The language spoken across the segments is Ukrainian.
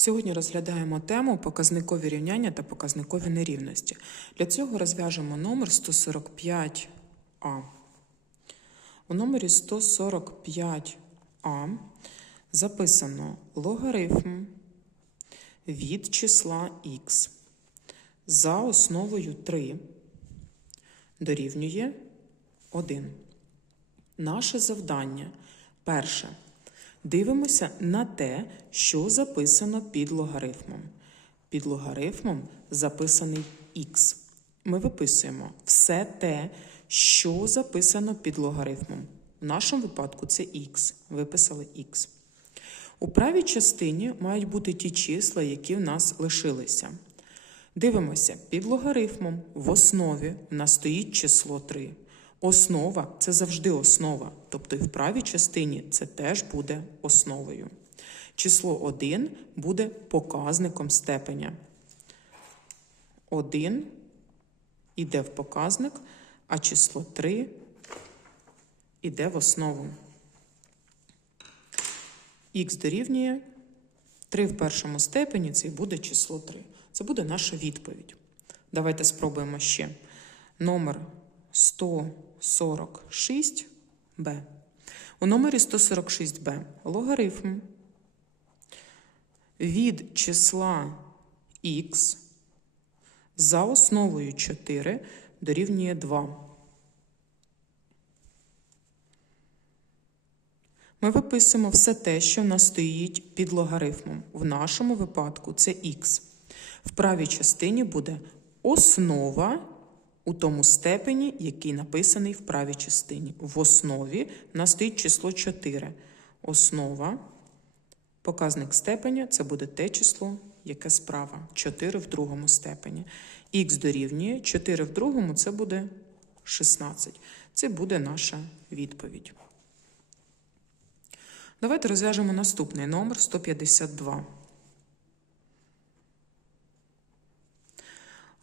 Сьогодні розглядаємо тему показникові рівняння та показникові нерівності. Для цього розв'яжемо номер 145А. У номері 145А записано логарифм від числа х за основою 3 дорівнює 1. Наше завдання перше. Дивимося на те, що записано під логарифмом. Під логарифмом записаний х. Ми виписуємо все те, що записано під логарифмом. В нашому випадку це х. Виписали х. У правій частині мають бути ті числа, які в нас лишилися. Дивимося, під логарифмом в основі в нас стоїть число 3. Основа це завжди основа, тобто і в правій частині це теж буде основою. Число 1 буде показником степеня. 1 іде в показник, а число 3 іде в основу. Х дорівнює 3 в першому степені, це і буде число 3. Це буде наша відповідь. Давайте спробуємо ще. Номер 146b. У номері 146b логарифм від числа х за основою 4 дорівнює 2. Ми виписуємо все те, що в нас стоїть під логарифмом. В нашому випадку це х. В правій частині буде основа у тому степені, який написаний в правій частині. В основі в нас стоїть число 4. Основа, показник степеня це буде те число, яке справа. 4 в другому степені. Х дорівнює 4 в другому це буде 16. Це буде наша відповідь. Давайте розв'яжемо наступний номер 152.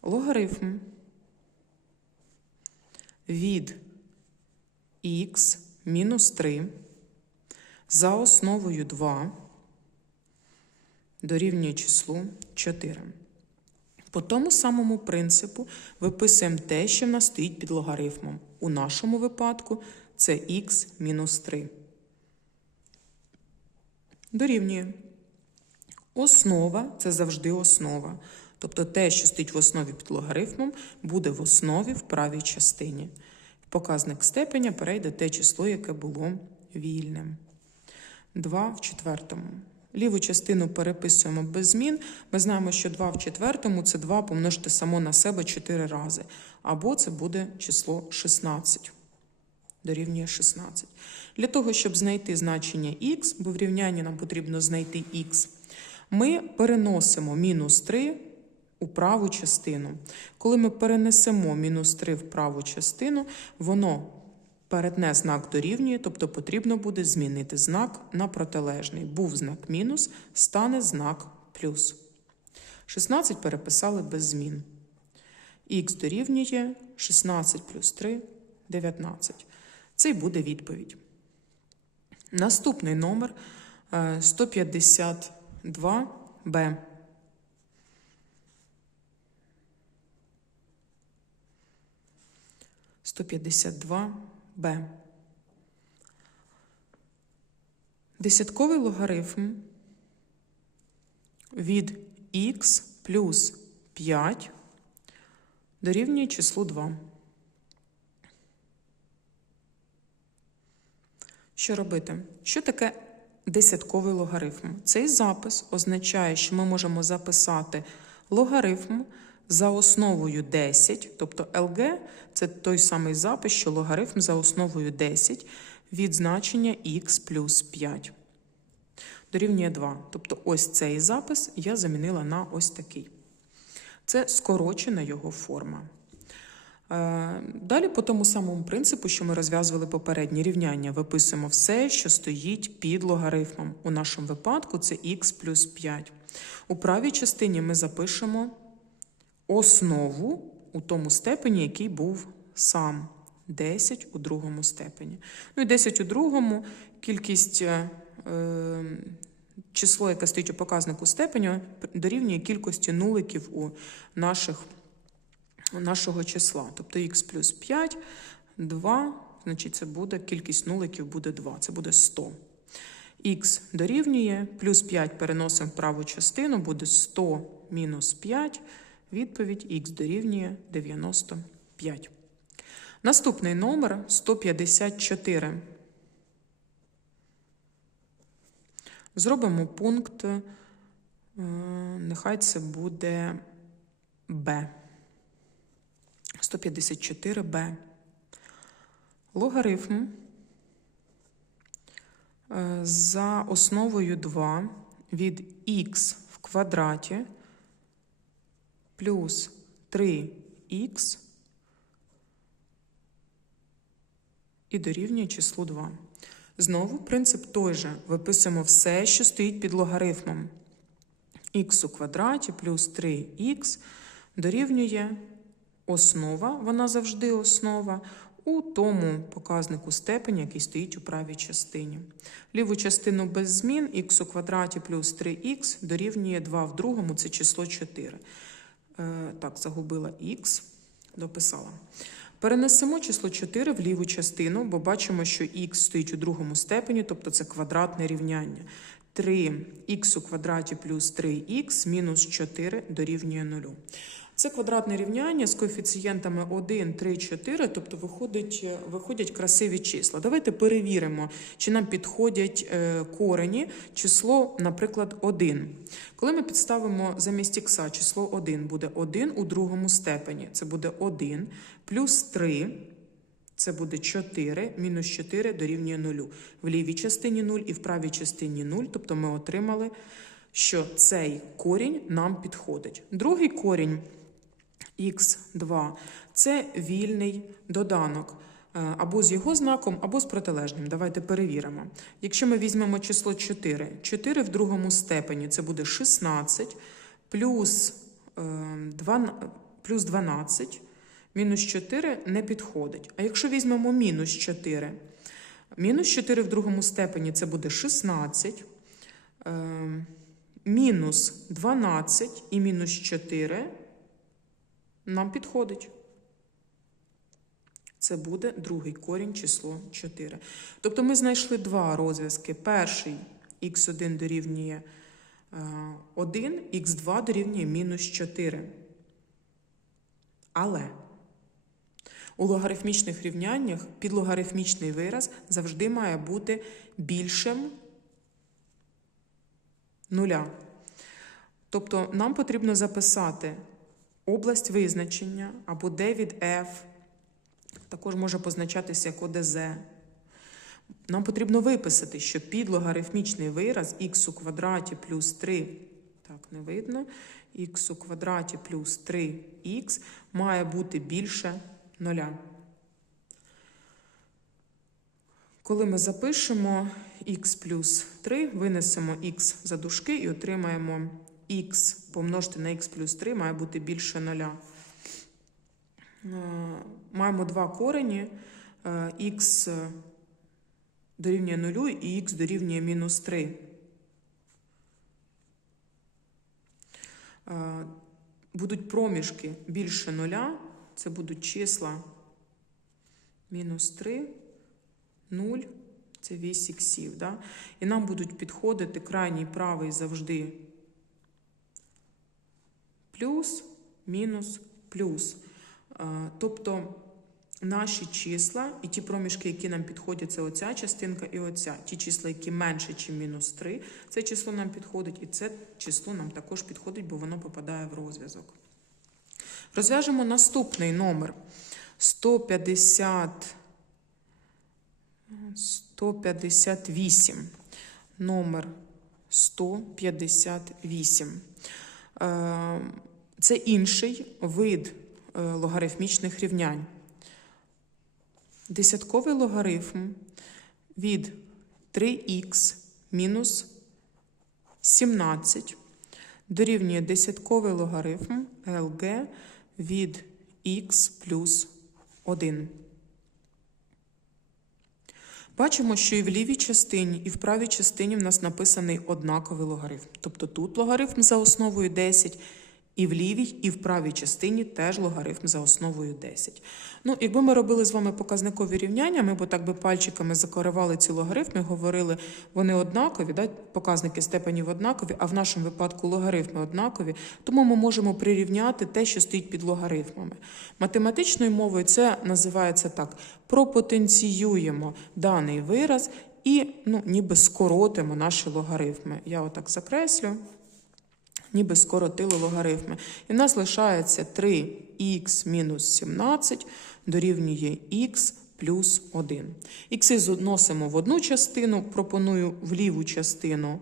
Логарифм від х мінус 3 за основою 2 дорівнює числу 4. По тому самому принципу виписуємо те, що в нас стоїть під логарифмом. У нашому випадку це х мінус 3. Дорівнює. Основа це завжди основа. Тобто те, що стоїть в основі під логарифмом, буде в основі в правій частині. Показник степеня перейде те число, яке було вільним. 2 в четвертому. Ліву частину переписуємо без змін. Ми знаємо, що 2 в четвертому це 2 помножити само на себе 4 рази. Або це буде число 16. Дорівнює 16. Для того, щоб знайти значення х, бо в рівнянні нам потрібно знайти х, ми переносимо мінус 3 у праву частину. Коли ми перенесемо мінус 3 в праву частину, воно перетне знак дорівнює, тобто потрібно буде змінити знак на протилежний. Був знак мінус, стане знак плюс. 16 переписали без змін. Х дорівнює 16 плюс 3 19. Це й буде відповідь. Наступний номер е, 152 Б. 152Б. Десятковий логарифм від х плюс 5 дорівнює числу 2. Що робити? Що таке десятковий логарифм? Цей запис означає, що ми можемо записати логарифм за основою 10, тобто LG це той самий запис, що логарифм за основою 10 від значення х плюс 5. Дорівнює 2. Тобто ось цей запис я замінила на ось такий. Це скорочена його форма. Е, Далі, по тому самому принципу, що ми розв'язували попередні рівняння, виписуємо все, що стоїть під логарифмом. У нашому випадку це х плюс 5. У правій частині ми запишемо основу у тому степені, який був сам. 10 у другому степені. Ну і 10 у другому кількість е, число, яке стоїть у показнику степеню, дорівнює кількості нуликів у наших, у нашого числа. Тобто х плюс 5, 2, значить це буде кількість нуликів буде 2, це буде 100. Х дорівнює, плюс 5 переносимо в праву частину, буде 100 мінус 5. Відповідь х дорівнює 95. Наступний номер 154. Зробимо пункт, е, нехай це буде Б. 154Б. Логарифм е, за основою 2 від х в квадраті плюс 3х і дорівнює числу 2. Знову принцип той же. Виписуємо все, що стоїть під логарифмом. х у квадраті плюс 3х дорівнює основа, вона завжди основа, у тому показнику степені, який стоїть у правій частині. Ліву частину без змін х у квадраті плюс 3х дорівнює 2 в другому, це число 4. Е, так, загубила х, дописала. Перенесемо число 4 в ліву частину, бо бачимо, що х стоїть у другому степені, тобто це квадратне рівняння. 3х у квадраті плюс 3х мінус 4 дорівнює 0. Це квадратне рівняння з коефіцієнтами 1, 3, 4, тобто виходить, виходять красиві числа. Давайте перевіримо, чи нам підходять е, корені число, наприклад, 1. Коли ми підставимо замість х число 1, буде 1 у другому степені. Це буде 1 плюс 3. Це буде 4, мінус 4 дорівнює 0. В лівій частині 0 і в правій частині 0, тобто ми отримали, що цей корінь нам підходить. Другий корінь х2 це вільний доданок. е, Або з його знаком, або з протилежним. Давайте перевіримо. Якщо ми візьмемо число 4, 4 в другому степені це буде 16 плюс, е, 2, плюс 12, мінус 4 не підходить. А якщо візьмемо мінус 4, мінус 4 в другому степені це буде 16, е, мінус 12 і мінус 4 нам підходить. Це буде другий корінь число 4. Тобто ми знайшли два розв'язки. Перший х1 дорівнює 1, х2 дорівнює мінус 4. Але у логарифмічних рівняннях підлогарифмічний вираз завжди має бути більшим нуля. Тобто нам потрібно записати область визначення або d від f, також може позначатися як ОДЗ. Нам потрібно виписати, що підлогарифмічний вираз х у квадраті плюс 3, так, не видно, х у квадраті плюс 3х має бути більше нуля. Коли ми запишемо х плюс 3, винесемо х за дужки і отримаємо х помножити на х плюс 3 має бути більше 0. Маємо два корені, х дорівнює 0 і х дорівнює мінус 3. Е, Будуть проміжки більше 0, це будуть числа мінус 3, 0, це вісь іксів. Да? І нам будуть підходити крайній правий завжди плюс, мінус, плюс. Е, Тобто наші числа і ті проміжки, які нам підходять, це оця частинка і оця. Ті числа, які менше, ніж мінус 3, це число нам підходить, і це число нам також підходить, бо воно попадає в розв'язок. Розв'яжемо наступний номер 150, 158. Номер 158. Це інший вид е, логарифмічних рівнянь. Десятковий логарифм від 3х мінус 17 дорівнює десятковий логарифм LG від х плюс 1. Бачимо, що і в лівій частині, і в правій частині в нас написаний однаковий логарифм. Тобто тут логарифм за основою 10, і в лівій, і в правій частині теж логарифм за основою 10. Ну, якби ми робили з вами показникові рівняння, ми б так би пальчиками закоривали ці логарифми, говорили, вони однакові, да? показники степенів однакові, а в нашому випадку логарифми однакові, тому ми можемо прирівняти те, що стоїть під логарифмами. Математичною мовою це називається так: пропотенціюємо даний вираз і ну, ніби скоротимо наші логарифми. Я отак закреслю ніби скоротили логарифми. І в нас лишається 3х мінус 17 дорівнює х плюс 1. Ікси зносимо в одну частину, пропоную в ліву частину,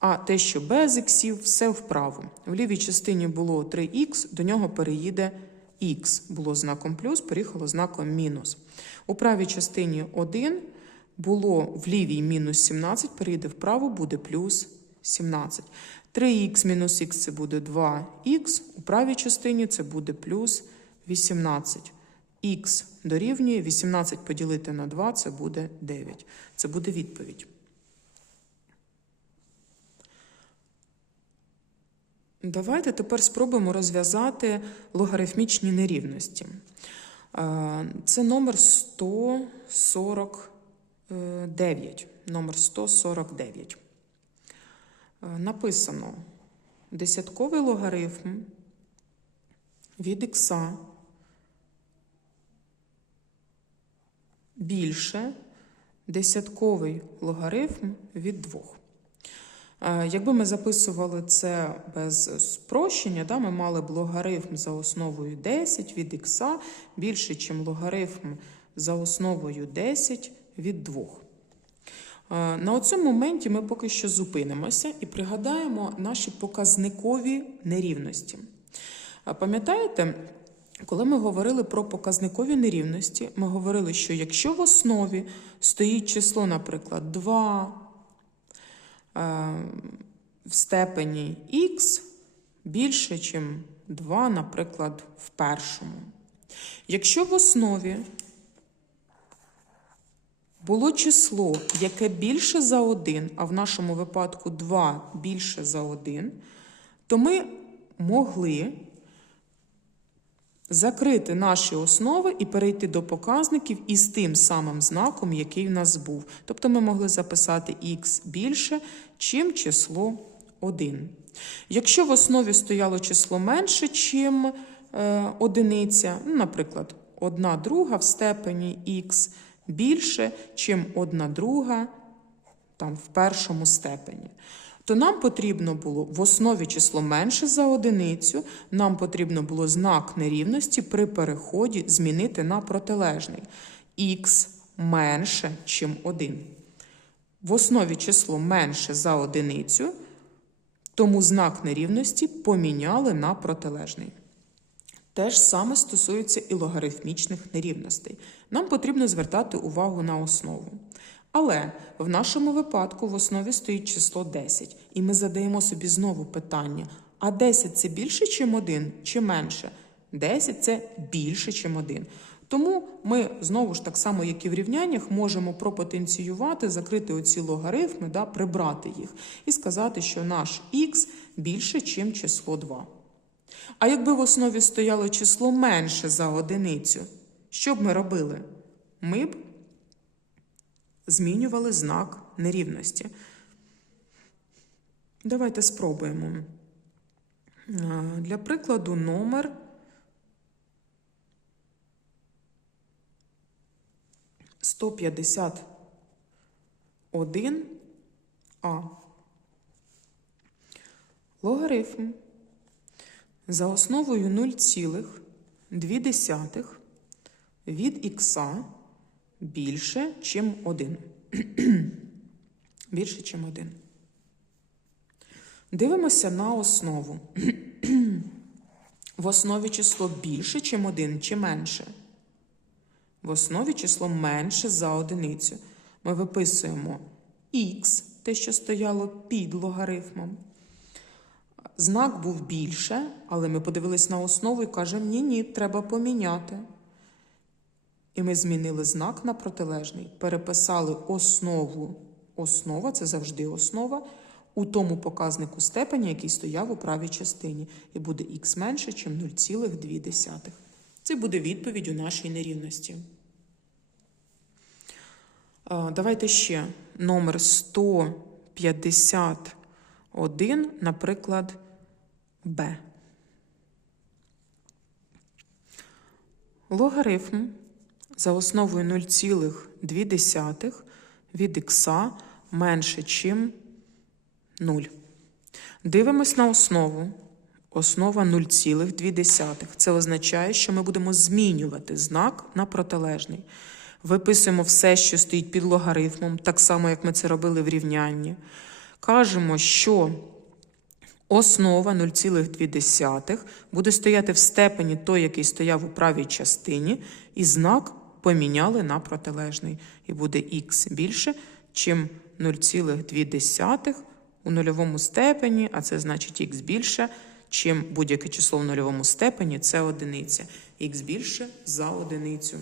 а те, що без іксів, все вправо. В лівій частині було 3х, до нього переїде х. Було знаком плюс, переїхало знаком мінус. У правій частині 1 було в лівій мінус 17, перейде вправо, буде плюс 17. 3х мінус х це буде 2х, у правій частині це буде плюс 18. Х дорівнює 18 поділити на 2 це буде 9. Це буде відповідь. Давайте тепер спробуємо розв'язати логарифмічні нерівності. Е, Це номер 149. Номер 149. Е, Написано десятковий логарифм від ікса більше десятковий логарифм від 2. Е, Якби ми записували це без спрощення, да, ми мали б логарифм за основою 10 від ікса більше, ніж логарифм за основою 10 від 2. Е, На цьому моменті ми поки що зупинимося і пригадаємо наші показникові нерівності. Пам'ятаєте, коли ми говорили про показникові нерівності, ми говорили, що якщо в основі стоїть число, наприклад, 2 е, в степені х більше, ніж 2, наприклад, в першому. Якщо в основі було число, яке більше за 1, а в нашому випадку 2 більше за 1, то ми могли закрити наші основи і перейти до показників із тим самим знаком, який в нас був. Тобто ми могли записати х більше, чим число 1. Якщо в основі стояло число менше, чим е, одиниця, ну, наприклад, 1 друга в степені х більше, чим 1 друга там, в першому степені. То нам потрібно було в основі число менше за одиницю, нам потрібно було знак нерівності при переході змінити на протилежний. х менше, чим 1. В основі число менше за одиницю, тому знак нерівності поміняли на протилежний. Те ж саме стосується і логарифмічних нерівностей. Нам потрібно звертати увагу на основу. Але в нашому випадку в основі стоїть число 10, і ми задаємо собі знову питання: а 10 це більше, ніж 1, чи менше? 10 це більше, ніж 1. Тому ми знову ж так само, як і в рівняннях, можемо пропотенціювати, закрити оці логарифми, да, прибрати їх і сказати, що наш х більше, ніж число 2. А якби в основі стояло число менше за одиницю, що б ми робили? Ми б змінювали знак нерівності. Давайте спробуємо. Для прикладу, номер 151 А. Логарифм за основою 0,2 від ікса більше, чим 1. більше, чим 1. Дивимося на основу. В основі число більше, чим 1, чи менше. В основі число менше за одиницю. Ми виписуємо х, те, що стояло під логарифмом. Знак був більше, але ми подивились на основу і кажемо, ні, ні, треба поміняти. І ми змінили знак на протилежний. Переписали основу. Основа це завжди основа. У тому показнику степені, який стояв у правій частині, і буде х менше, ніж 0,2. Це буде відповідь у нашій нерівності. Давайте ще номер 151, наприклад, Б. Логарифм за основою 0,2 від х менше, чим 0. Дивимось на основу. Основа 0,2. Це означає, що ми будемо змінювати знак на протилежний. Виписуємо все, що стоїть під логарифмом, так само, як ми це робили в рівнянні. Кажемо, що основа 0,2 буде стояти в степені той, який стояв у правій частині, і знак поміняли на протилежний. І буде х більше, чим 0,2 у нульовому степені, а це значить х більше, чим будь-яке число в нульовому степені це одиниця. Х більше за одиницю.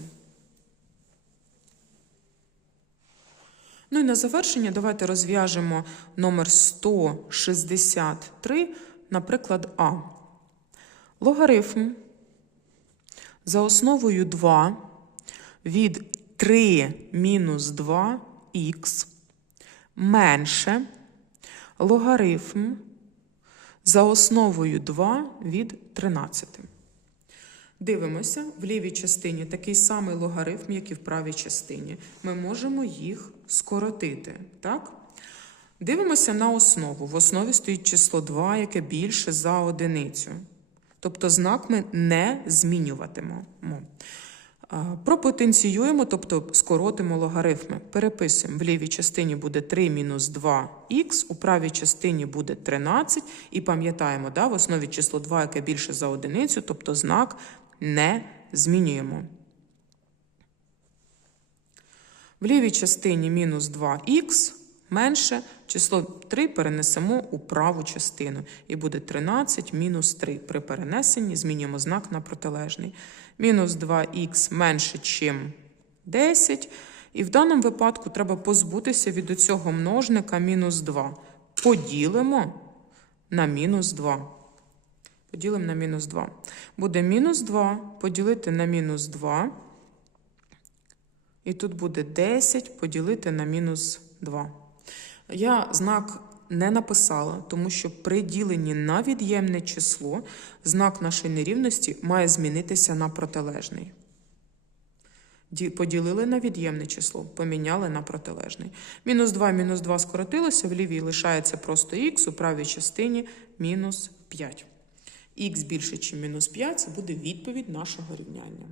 Ну і на завершення давайте розв'яжемо номер 163, наприклад, А. Логарифм за основою 2 від 3 мінус 2х менше логарифм за основою 2 від 13. Дивимося в лівій частині такий самий логарифм, як і в правій частині. Ми можемо їх скоротити. Так? Дивимося на основу. В основі стоїть число 2, яке більше за одиницю. Тобто знак ми не змінюватимемо. Пропотенціюємо, тобто скоротимо логарифми. Переписуємо. В лівій частині буде 3 мінус 2х, у правій частині буде 13. І пам'ятаємо, да, в основі число 2, яке більше за одиницю, тобто знак не змінюємо. В лівій частині мінус 2х менше, число 3 перенесемо у праву частину. І буде 13 мінус 3. При перенесенні змінюємо знак на протилежний. Мінус 2х менше, чим 10. І в даному випадку треба позбутися від цього множника мінус 2. Поділимо на мінус 2. Поділимо на мінус 2. Буде мінус 2 поділити на мінус 2. І тут буде 10 поділити на мінус 2. Я знак не написала, тому що при діленні на від'ємне число знак нашої нерівності має змінитися на протилежний. Поділили на від'ємне число, поміняли на протилежний. Мінус 2, мінус 2 скоротилося, в лівій лишається просто х, у правій частині мінус 5. Х більше, ніж мінус 5 це буде відповідь нашого рівняння.